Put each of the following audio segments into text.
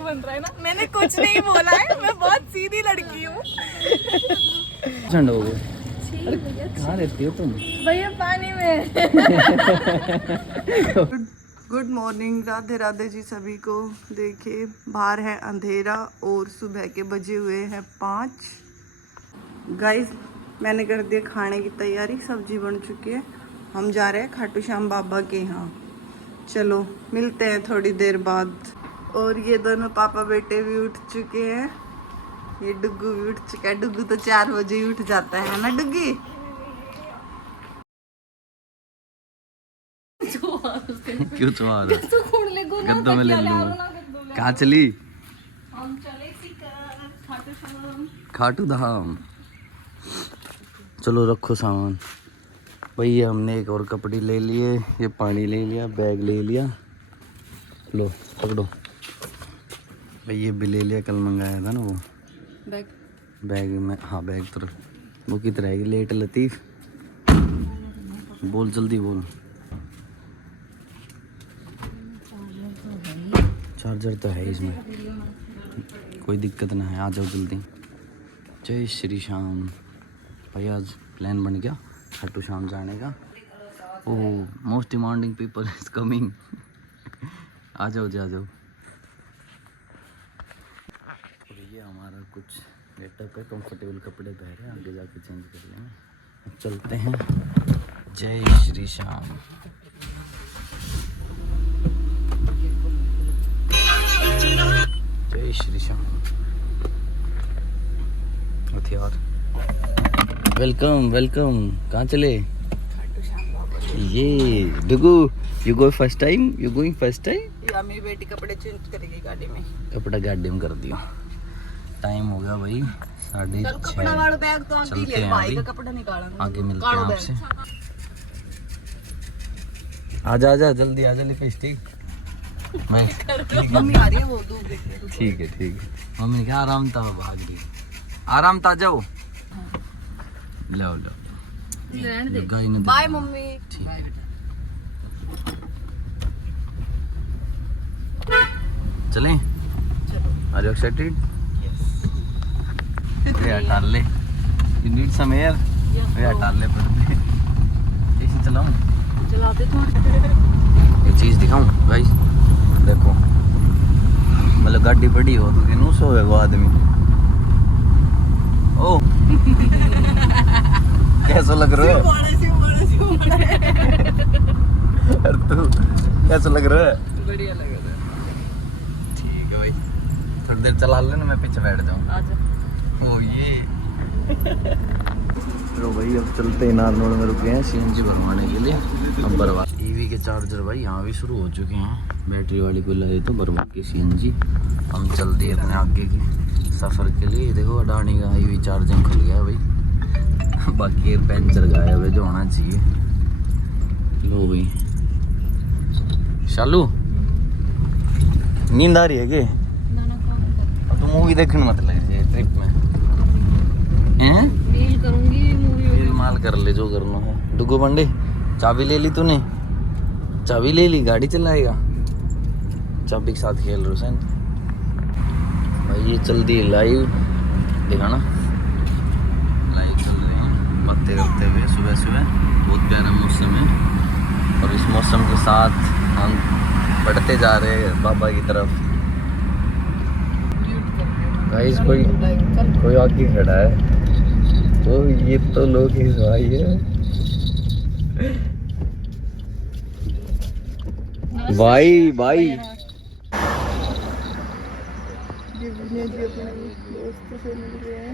बन रहा है ना, मैंने कुछ नहीं बोला है, मैं बहुत सीधी लड़की हूँ। कहाँ रहती हो तुम? भैया पानी में। गुड मॉर्निंग, राधे राधे जी सभी को। देखिए बाहर है अंधेरा और सुबह के बजे हुए हैं 5। गाइस मैंने कर दिया खाने की तैयारी, सब्जी बन चुकी है। हम जा रहे हैं खाटू श्याम बाबा के यहाँ। चलो मिलते हैं थोड़ी देर बाद। और ये दोनों पापा बेटे भी उठ चुके हैं। ये डुग्गू भी उठ चुका है। डुग्गू तो 4 बजे ही उठ जाता है ना डुग्गी? क्यों चुहा रहा? गद्दों में ले लूं। कहाँ चली? हम चले खाटू धाम। चलो रखो सामान। भैया हमने एक और कपड़े ले लिए, ये पानी ले लिया, बैग ले लिया। लो पकड़ो भाई, ये भी ले लिया, कल मंगाया था ना वो बैग में। हाँ बैग तो वो कितना रहेगी? लेट लतीफ़ बोल, जल्दी बोल। चार्जर तो है इसमें, कोई दिक्कत ना है। आ जाओ जल्दी। जय श्री श्याम। भाई आज प्लान बन गया खाटू श्याम जाने का। Oh most demanding people is coming. आ जाओ जी, आ जाओ। और ये हमारा कुछ गेटअप है, कंफर्टेबल कपड़े पहने, आगे जाके चेंज कर लेंगे। चलते हैं। जय श्री श्याम। जय श्री श्याम। हथियार वेलकम वेलकम। कहाँ चले? ये do you go first time? You going first time? या मेरी बेटी कपड़े चेंज करेगी गाड़ी में। कपड़ा गाड़ी में कर दिया। टाइम हो गया भाई 6:30। कपड़ा वाला बैग तो आगे चलते ले, हैं भाई का अभी। कपड़ा निकाला। आगे मिलते हैं आपसे। आजा आजा जल्दी आजा। लिपस्टिक मैं मम्मी आ रही है, वो दूर देख रही है। ठीक है ठीक है। मम्मी ने कहा आराम था, भाग रही। आराम था, जाओ लो लो। गाय ने बाय मम्मी। चलें? Are you excited? ये हटा ले। You need some air? ये हटा ले पर। ऐसे चलाऊं? चलाते थोड़ी। ये चीज दिखाऊं गाइस, देखो। मतलब गाड़ी बड़ी हो तो किनू सोए वो आदमी। ओ कैसा लग रहा है? अरे तू कैसा लग रहा है? बढ़िया लग रहा है। ठीक है भाई, थोड़ी देर चला लेना, मैं पीछे बैठ जाऊँ। आजा। ओ ये तो भाई अब चलते हैं। नारनौल में रुके हैं सीएनजी भरवाने के लिए। अब भरवा ईवी के चार्जर भाई यहाँ भी शुरू हो चुके हैं। बैटरी वाली को लगे तो भरवा के सीएनजी हम चल दिए अपने आगे के सफ़र के लिए। देखो अडानी का ईवी चार्जिंग खुल गया भाई। बाकी एयर पंचर गायब है जो होना चाहिए। लो भाई शालू नींद आ रही है कि? अब तो मूवी देखने मत लग जाए ट्रिप में। हैं? रील करूंगी, मूवी रील माल कर ले जो करना है। डुगू बंडे चाबी ले ली तूने? चाबी ले ली, गाड़ी चलाएगा? चाबी के साथ खेल रहे हो भाई। ये चल दी लाइव, देखा ना लाइव चल रहे हैं बातें करते हुए सुबह सुबह। बहुत प्यारा मौसम है और इस मौसम के साथ हम बढ़ते जा रहे हैं बाबा की तरफ। गाइस कोई आगे खड़ा है तो ये तो लोग ही भाई है। भाई भाई दोस्त से मिल गए हैं।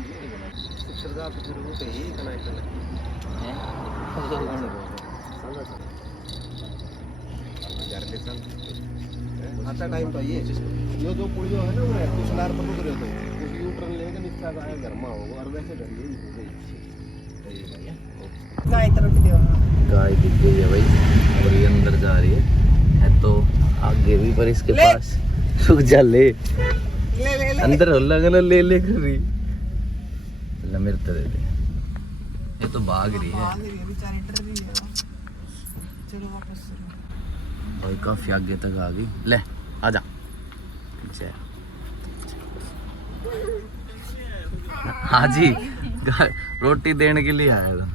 आता टाइम तो ये जो पुलियो है ना वो कुछ लार पर उतरे तो कुछ यू टर्न लेके निकला आया घर में होगा और वैसे घर ही हो गई। गाय तरफ देवा गाय दिख गई है भाई और ये अंदर जा रही है तो आगे भी पर इसके पास रुक जा। ले अंदर हल्ला कर ले कर रही मेरे तरह दे। ये तो भाग रही है बेचारी, डर रही है। और काफी आगे तक आ गई। ले आजा पीछे। हाँ जी, रोटी देने के लिए आया था।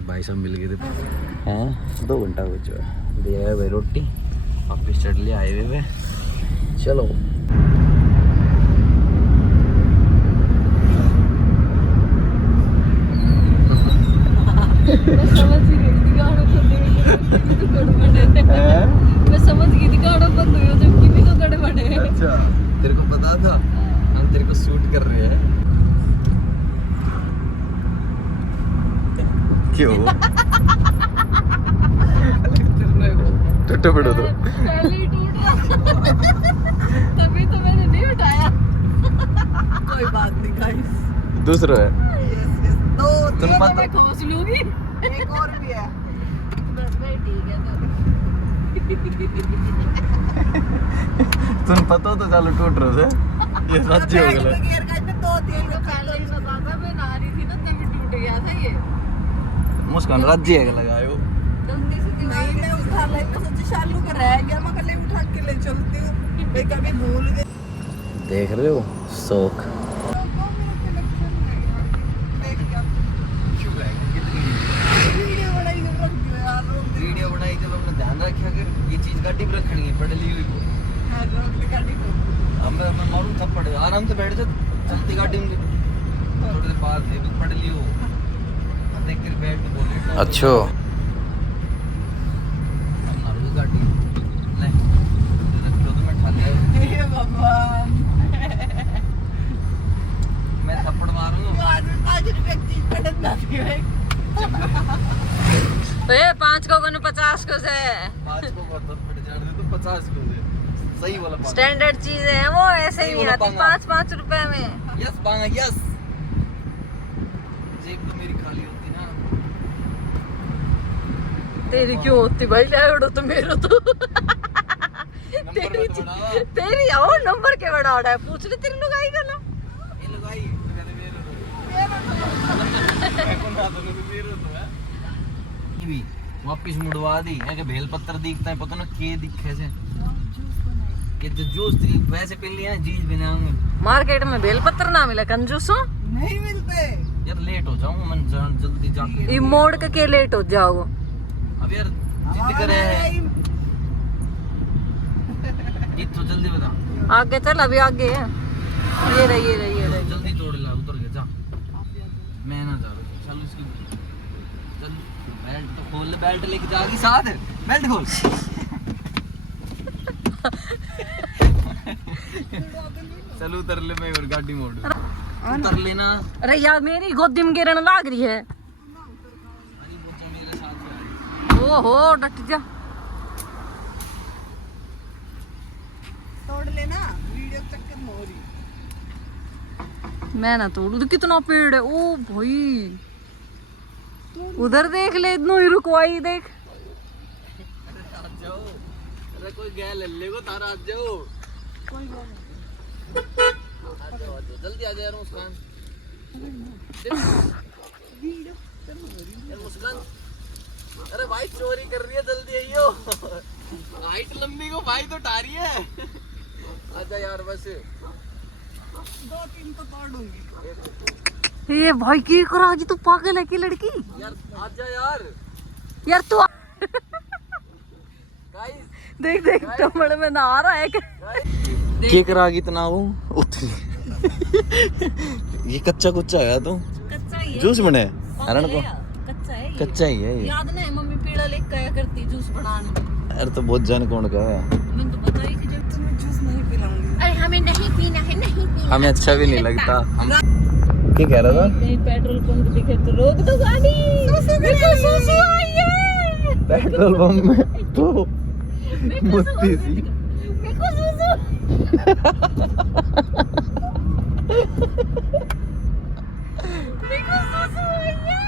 भाई साहब मिल गए थे हैं, 2 घंटा हो चुका है। दे आए भाई रोटी, वापिस चढ़ लिया हाईवे पे। चलो मैं समझ गई थी गाड़ा बंद हो गया जब किमी को गड़े बड़े। अच्छा, तेरे को पता था हम तेरे को शूट कर रहे हैं। क्यों? टूटो पड़ो तो पहले ही टूट रहा तभी तो मैंने नहीं उठाया। कोई बात नहीं गाइस, दूसरा है। दो तुम तो पता मैं खोस लूंगी। एक और भी है। बस भाई ठीक है तुम पता तो चालू टूट रहे थे। ये सच्ची हो गया। गियर गाइस में 2-3 तो पहले ही बता था मैं नहा रही थी ना तभी टूट गया था ये। मुस्कान राज्य है लगायो। जल्दी से दीवार नहीं मैं उठा लाई, मैं सोची शालू का रह गया, मैं कल उठा के ले चलती हूँ। मैं कभी भूल गई। देख रहे हो शौक। वीडियो बनाई जब रख दियो यार, रोक दे। वीडियो बनाई जब अपना ध्यान रखा कर ये चीज गाड़ी में रखनी है, पड़ली हुई को। हाँ, रोक ले गाड़ी को। अब मैं मारूं थप्पड़, आराम से बैठ जा चलती गाड़ी में। थोड़ी देर बाद ले भी पड़ लियो, देख कर बैठ के बोले। अच्छा मारू गाड़ी ले रख लो तो मैं ठा लिया। हे भगवान, मैं थप्पड़ मारूंगा। आज 5 रुपए की चीज पड़त ना थी भाई। 5 को 50 को से 5 को बहुत पड़ जा रहे तो 50 को दे। सही वाला पांगा। स्टैंडर्ड चीज है वो, ऐसे ही नहीं आती 5-5 रुपए में। यस पांगा यस। जेब तो मेरी खाली होती ना। तेरी क्यों होती भाई, ले तो मेरे तो नंबर मत बढ़ावा। तेरी आओ नंबर के बड़ा है, पूछ ले तेरी लुगाई का ना। ये लगाई तो कहते मेरे को ना तो मेरे तो है। ये भी वापस मुड़वा दी है कि भेल पत्थर दिखता है, पता ना के दिखे से। ये तो जूस वैसे पी लिया जीज बनाऊंगे। मार्केट में बेलपत्र ना मिला कंजूसो। नहीं मिलते। यार लेट हो जाऊंगा मैं जल्दी जाके। ये मोड़ के लेट हो जाओ। अब यार जिद करे है जीत तो जल्दी बता। आगे चल, अभी आगे है। ये रही ये रही ये रही। जल्दी तोड़ ला, उतर के जा। मैं ना जा रहा, चल इसकी चल बेल्ट तो खोल ले, बेल्ट लेके जागी साथ, बेल्ट खोल। चल उतर ले, मैं और गाड़ी मोड़ उतर लेना। अरे यार मेरी गोदी में गिरने लाग रही है। अरे बच्चा मेरे साथ है। ओहो डट जा। तोड़ लेना, वीडियो चक्कर में हो रही। मैं ना तोड़ू तो कितना पेड़ है। ओ भाई उधर देख ले, इतना ही रुकवाई देख। आ जाओ, अरे कोई गया ले ले को तारा। आ जाओ कोई बात नहीं। आ जाओ जल्दी आ जा यार मुस्कान। वीडियो चल रही यार मुस्कान, अरे भाई चोरी कर रही है, जल्दी आइयो। हाइट लंबी को भाई तो टारी है। आजा यार बस। 2-3 तो तोड़ दूंगी। ये भाई की करा जी, तू पागल है की लड़की। यार आजा यार। यार तू गाइस देख देख टमड़ में नहा रहा है। के करा कितना वो उतरी। ये कच्चा कुच्चा है तो कच्चा ही है। जूस बने हरण को। कच्चा है ये। कच्चा ही है ये। याद नहीं मम्मी पीड़ा लेके आया करती जूस बनाने। यार तो बहुत जान कौन का है। मैंने तो पता ही कि जब तुम्हें जूस नहीं पिलाऊंगी। अरे हमें नहीं पीना है, नहीं पीना। हमें अच्छा भी नहीं लगता। क्या कह रहा था? कहीं पेट्रोल पंप दिखे तो रोक दो गाड़ी। देखो सुसु आई है। पेट्रोल पंप में तो मुस्ती सी। देखो सुसु। देखो सुसु आई है।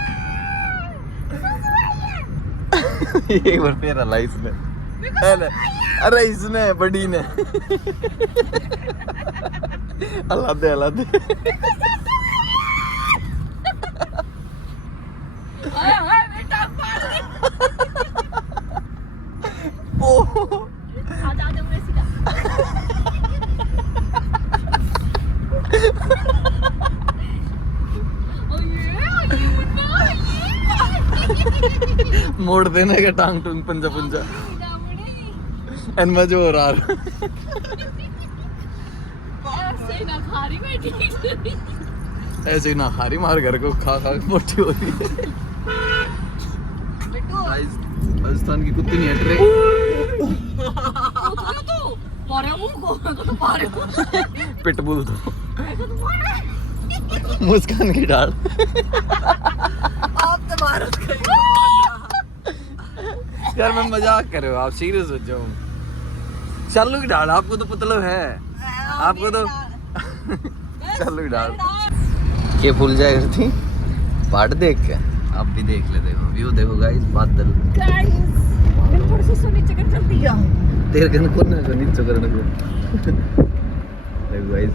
सुसु आई है। एक बार फिर हला इसने। अरे इसने बड़ी ने। हला दे हला दे। मोड़ देने का टांग टूंग पंजा पंजा एन मजा हो रहा ऐसे ही ना खारी बैठी ऐसे ही ना खारी मार घर को खा खा के मोटी हो रही है राजस्थान की कुत्ती नहीं हट रही पिटबुल तो मुस्कान की डाल आप तो भारत का यार मैं मजाक कर रहे हो आप सीरियस हो जाओ चालू की डाल आपको तो मतलब है आपको तो चालू की डाल ये भूल जाए करती पार्ट देख के आप भी देख लेते हो व्यू देखो गाइस बादल तेरे कन को ना को नीचे करने को देखो गाइस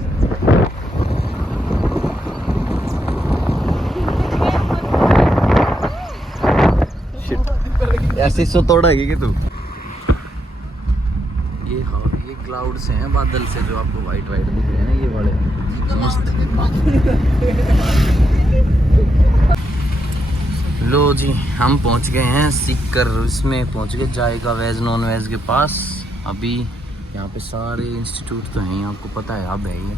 ऐसे सो तोड़ा है कि तू ये क्लाउड से हैं बादल से जो आपको वाइट वाइट दिख रहे हैं ना ये वाले मस्त लो जी हम पहुंच गए हैं सीकर इसमें पहुंच गए जाएगा वेज नॉन वेज के पास अभी यहाँ पे सारे इंस्टीट्यूट तो हैं आपको पता है अब है ये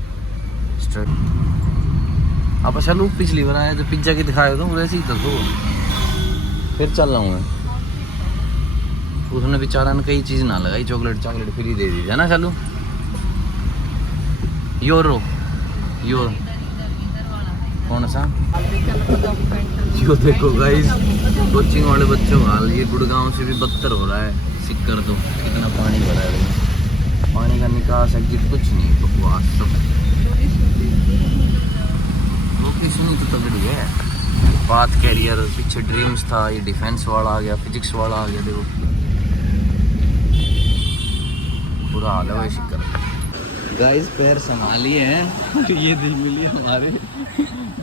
आप चलो पिछली बार आया जो पिज्जा की दिखाए तो वैसे ही तो फिर चल रहा हूँ मैं उसने बेचारा ने कई चीज़ ना लगाई चॉकलेट फ्री दे दी है ना चलो यूरो कौन सा यो देखो गाइस कोचिंग वाले बच्चों का हाल ये गुड़गांव से भी बदतर हो रहा है सीकर तो कितना पानी भरा है पानी का निकास एग्जिट कुछ नहीं बकवास सब लोकेशन ही तो तगड़ी है बात कैरियर पीछे ड्रीम्स था ये डिफेंस वाला आ गया फिजिक्स वाला आ गया देखो बुरा हाल है भाई सीकर गाइस पैर संभालिए हैं ये दिल मिली हमारे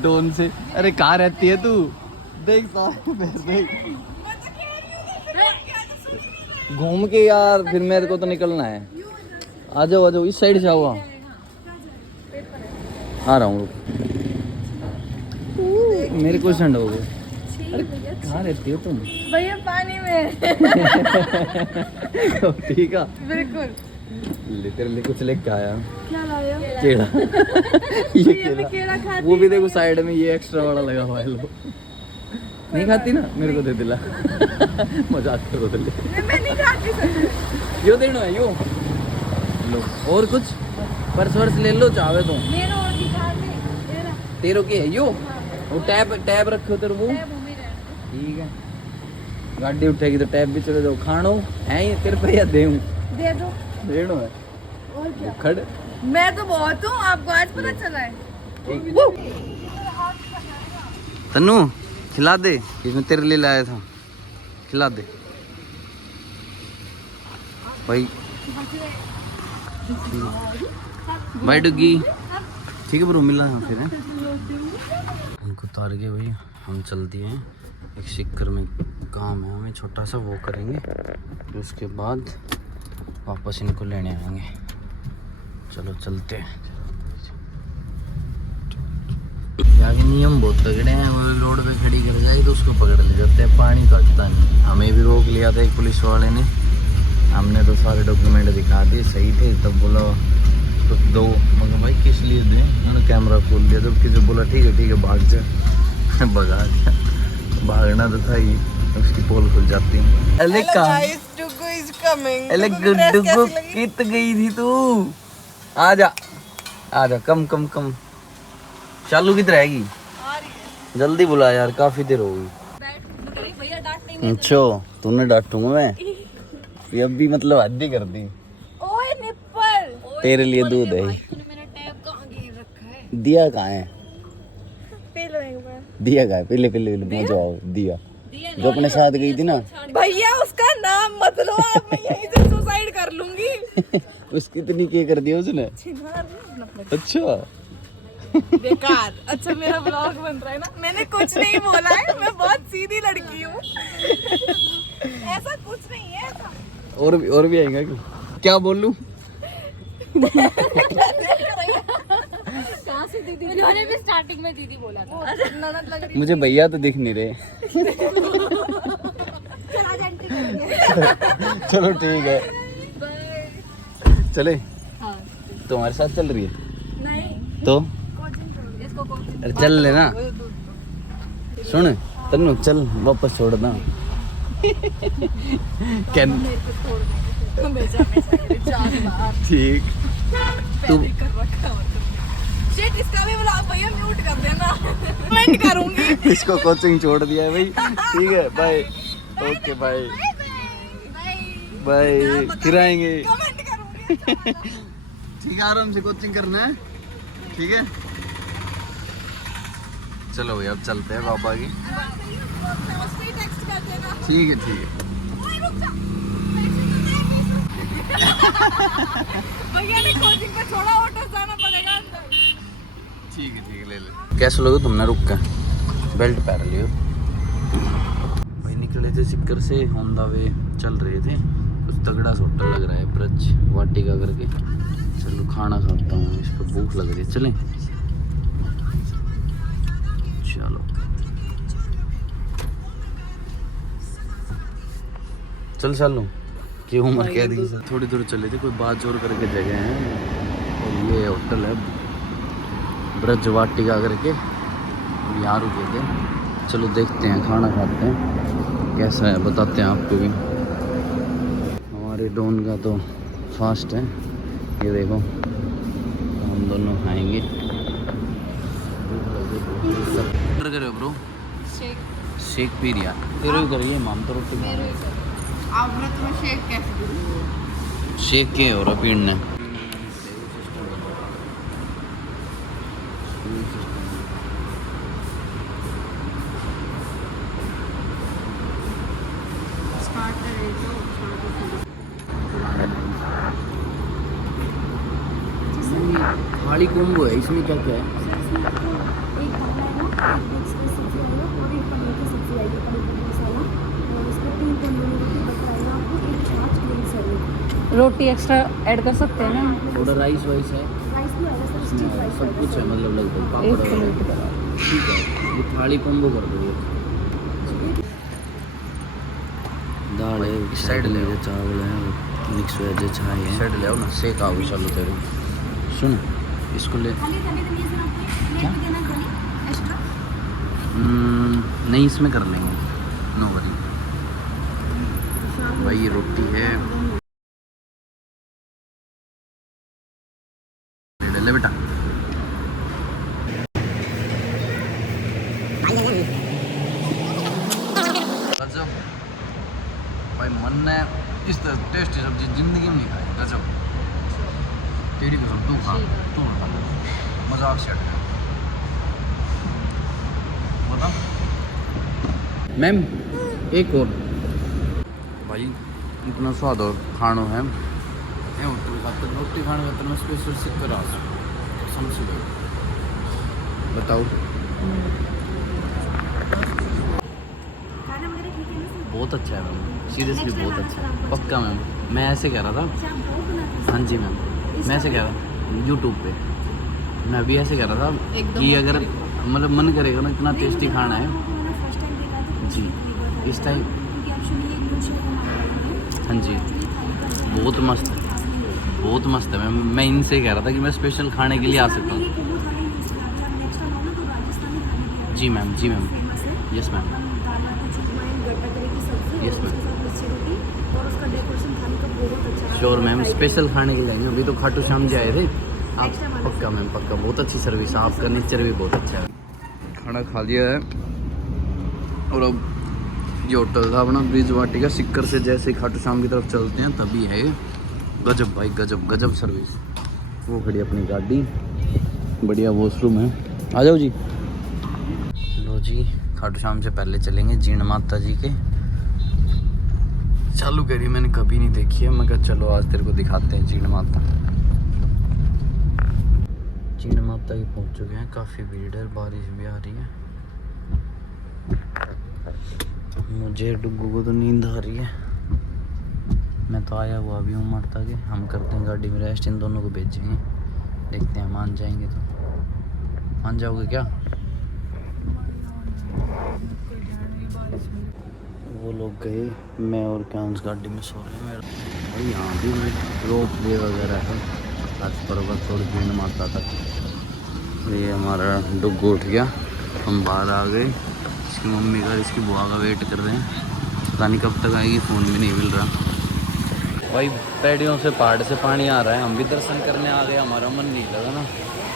डोन से अरे कहाँ रहती है तू देख देख घूम के यार फिर मेरे को तो निकलना है आ जाओ इस साइड से आओ आ रहा हूँ मेरे को सेंड हो गए अरे कहाँ रहती हो तुम भैया पानी में ठीक है बिल्कुल तेरे लिए कुछ लेके आया क्या लाया केला ये केला खाती वो भी देखो साइड में ये एक्स्ट्रा वाला लगा हुआ है लो नहीं खाती ना मेरे को दे दिला मजाक करो दिले मैं नहीं खाती यो देना है यो लो और कुछ पर्स ले लो चाहे तो मेरा और दिखा दे तेरा तेरो के है यो वो टैब रखो तेरे वो ठीक है गाड़ी उठेगी तो टैब भी चले जाओ खानो है ये तेरे पे या देऊं दे दो देनो है और क्या खड़ मैं तो बहुत हूँ आपको आज पता चला है तन्नू खिला दे इसमें तेरे लिए लाया था खिला दे भाई भाई डुगी ठीक है ब्रो मिला है फिर उनको उतार के भाई हम चल दिए हैं एक सीकर में काम है हमें छोटा सा वो करेंगे फिर उसके बाद वापस इनको लेने आएंगे चलो चलते हैं यहाँ के नियम बहुत तगड़े हैं वो रोड पे खड़ी कर जाए तो उसको पकड़ ले जाते हैं पानी तो हटता नहीं हमें भी रोक लिया था एक पुलिस वाले ने हमने तो सारे डॉक्यूमेंट दिखा दिए सही थे तब बोला तो दो मगर भाई किस लिए दे उन्होंने कैमरा खोल दिया तो किसी बोला ठीक है भाग जा भगा दिया भागना तो था ही उसकी पोल खुल जाती है अरे गुड्डू कित गई थी तू आजा कम चालू किधर रहेगी जल्दी बुला यार काफी देर हो गई भैया डांट नहीं अच्छा तूने डांटूंगा मैं ये अब भी मतलब हद्दी कर दी ओए निप्पल तेरे लिए दूध है तूने मेरा टैब कहाँ गिर रखा है दिया कहाँ है पी लो एक बार दिया कहाँ है पहले मजा आओ दिया जो अपने साथ गई थी ना भैया उसका नाम मत लो आप मैं यहीं से सुसाइड कर लूंगी उसकी इतनी क्या कर दिया उसने अच्छा बेकार अच्छा मेरा ब्लॉग बन रहा है ना मैंने कुछ नहीं बोला है मैं बहुत सीधी लड़की हूँ ऐसा कुछ नहीं है ऐसा और भी आएगा क्या बोलूं कहाँ से दीदी उन्होंने भी स्टार्टिंग में दीदी बोला था। ननद लग रही मुझे भैया तो दिख नहीं रहे। चल आज एंट्री करेंगे। चलो ठीक है, चले। हाँ तो हमारे साथ चल रही है नहीं तो इसको कोचिंग अरे चल लेना। सुन तन्नू, चल वापस छोड़ ना। कैन मेरे को छोड़ दो हमेशा जान बाहर ठीक तू पहले कर रखा है शिट इसका भी ब्लॉग भैया म्यूट कर देना कमेंट करूंगी इसको कोचिंग छोड़ दिया है भाई। ठीक है, बाय। ओके बाय बाय, फिर आएंगे। कमेंट करूंगी ठीक है, आराम से कोचिंग करना है। ठीक है, चलो भाई अब चलते हैं पापा की। टेक्स्ट कर देना ठीक है ठीक है। ओए रुक जा भैया ने कोचिंग पे छोड़ा ऑटो जाना पड़ेगा अंदर ठीक है ले ले। कैसे लोगे तुमने रुक के बेल्ट पहन लियो भाई। निकले थे सिक्कर से, ऑन द वे चल रहे थे। कुछ तगड़ा सा होटल लग रहा है, ब्रज वाटिका करके। चलो खाना खाता हूँ, इस पर भूख लग रही है। चलें चलो चल चलो क्यों मैं कह दी। थोड़ी दूर चले थे, कोई बात जोर करके जगह है और ये होटल है ब्रज वाटिका करके। यहाँ रुके थे। चलो देखते हैं, खाना खाते हैं कैसा है, बताते हैं आपको भी। हमारे डॉन का तो फास्ट है, ये देखो हम दोनों खाएंगे। ऑर्डर करो ब्रो, शेक पी रिया तेरे ही करिए, माम तो रोटी खा। आप मैं तुम्हें शेक कैसे दूँ शेक के हो रहा पीने। थाली कॉम्बो है, इसमें क्या क्या है? एक दाल आएगा, एक मिक्स की सब्जी आएगा और एक पनीर की सब्जी आएगी, पनीर का मसाला और इसका 3 तंदूरी रोटी बटर आएगा आपको, एक 5 ग्रीन सर्विंग। रोटी एक्स्ट्रा ऐड कर सकते हैं ना थोड़ा राइस वाइस है, राइस भी आएगा सर, स्टीम राइस सब कुछ है मतलब लगभग एक पापड़ प्लेट वगैरह। ठीक है, ये थाली कॉम्बो कर दो। दाल है, साइड ले चावल है, मिक्स वेज है, चाय है। साइड ले आओ ना, सेक आओ। चलो तेरे सुन, इसको ले। खाली खाली तो नहीं सर आपको क्या? प्लेट में देना खाली एक्स्ट्रा। नहीं, इसमें कर लेंगे, नो वरी। भाई ये रोटी है, ले ले बेटा। गजब भाई, मन ने इस तरह टेस्टी सब्जी जिंदगी में नहीं खाई। गजब तेरी कसम, तू खा, तू ना खा, मजाक से हट गया। बता मैम, एक और भाई इतना स्वाद और खानो है। होटल का तो रोटी खाने का तो मैं स्पेशल सिक्कर आ समझ गए। बताओ खाना वगैरह ठीक है ना सर? बहुत अच्छा है मैम, सीरियसली बहुत अच्छा है, पक्का मैम। मैं ऐसे कह रहा था, अच्छा आप बहुत बनाते हैं हाँ जी मैम, मैं ऐसे कह रहा था यूट्यूब पे। मैं अभी ऐसे कह रहा था कि अगर मतलब मन करेगा ना, इतना टेस्टी खाना है फर्स्ट टाइम देखा था जी। इस टाइम क्योंकि एक्चुअली एक न्यू शेफ हमारे हाँ जी, बहुत मस्त है, बहुत मस्त है मैम। मैं इनसे कह रहा था कि मैं स्पेशल खाने के लिए आ सकता हूँ। जी मैम, जी ma'am, yes ma'am, yes ma'am, sure ma'am, special खाने के लिए आएंगे। अभी तो खाटू श्याम जी आए थे आप, पक्का मैम पक्का। बहुत अच्छी सर्विस है, आपका नेचर भी बहुत अच्छा है। खाना खा लिया है और अब ये होटल था अपना ब्रिज वाटिका, सिक्कर से जैसे खाटू श्याम की तरफ चलते हैं तभी है। गजब भाई, गजब गजब सर्विस। वो खड़ी अपनी गाड़ी, बढ़िया वॉशरूम है। आ जाओ जी। लो जी, खाटू श्याम से पहले चलेंगे जीण माता जी के। चालू करी, मैंने कभी नहीं देखी है। मैं कहा चलो आज तेरे को दिखाते हैं जीण माता। जीण माता के पहुंच चुके हैं, काफ़ी भीड़ है, बारिश भी आ रही है। मुझे डुग्गू को तो नींद आ रही है, मैं तो आया हुआ भी हूँ माता के। हम करते हैं गाड़ी में रेस्ट, इन दोनों को भेजेंगे, देखते हैं मान जाएंगे तो। मान जाओगे क्या? वो लोग गए, मैं और कांस गाड़ी में सो रहे हैं। भाई यहाँ भी रोप वे वगैरह है आज पर्वत और जीन माता तक। ये हमारा डुग्गू उठ गया, हम बाहर आ गए। इसकी मम्मी का, इसकी बुआ का वेट कर रहे हैं, पता नहीं कब तक आएगी, फ़ोन भी नहीं मिल रहा। भाई पैड़ियों से, पहाड़ से पानी आ रहा है, हम भी दर्शन करने आ गए, हमारा मन नहीं लगा ना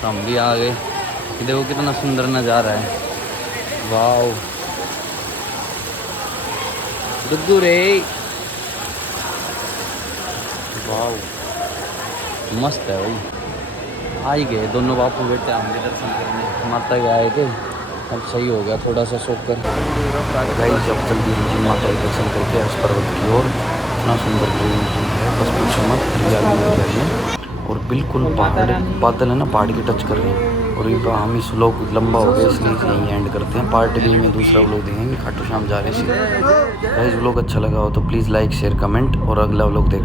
तो हम भी आ गए। देखो कितना सुंदर नज़ारा है, वाह। डुग्गू रे, वाह मस्त है भाई। आ ही गए दोनों बापू बेटे, हम भी दर्शन करने माता के आए थे, अब सही हो गया थोड़ा सा सोच कर। गाइस जब जल्दी जी माता के दर्शन करके उस पर्वत की ओर, इतना सुंदर है बस पूछो मत, हरियाली और बिल्कुल पहाड़, बादल है ना पहाड़ की टच कर रहे हैं। और ये हम इस व्लॉग लंबा हो गया इसलिए यहीं एंड करते हैं। पार्ट बी में दूसरा व्लॉग देखेंगे खाटू श्याम जा रहे हैं। गाइस व्लॉग अच्छा लगा हो तो प्लीज़ लाइक शेयर कमेंट और अगला व्लॉग देख।